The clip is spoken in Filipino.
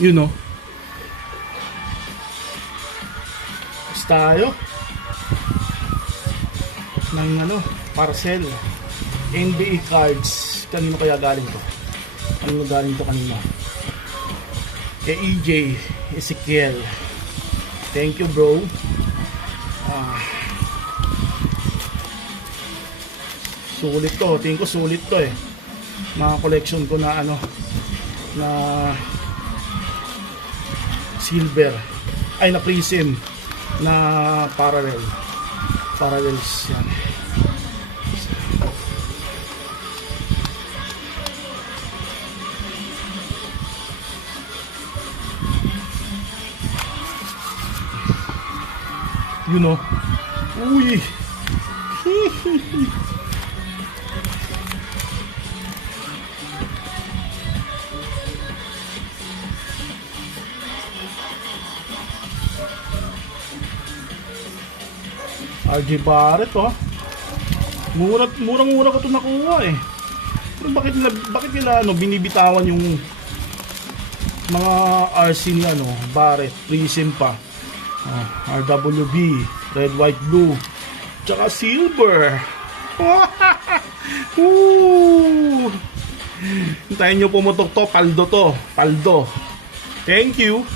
You know. Tapos tayo ng parcel. NBA cards. Kanino kaya galing to? Kanino galing to kanina? Kay EJ Ezekiel. Thank you, bro. Sulit to. Tingin ko sulit to eh. Mga collection ko na na silver. Ay, na prism. Na parallels. Yan. You know. Uy. RJ Barrett, oh. Mura ko 'to nakuha eh. Pero bakit nila binibitawan yung mga RC ni Barrett, prism pa. RWB, red, white, blue, tsaka silver. Hintayin nyo pumutok to, paldo to, paldo. Thank you.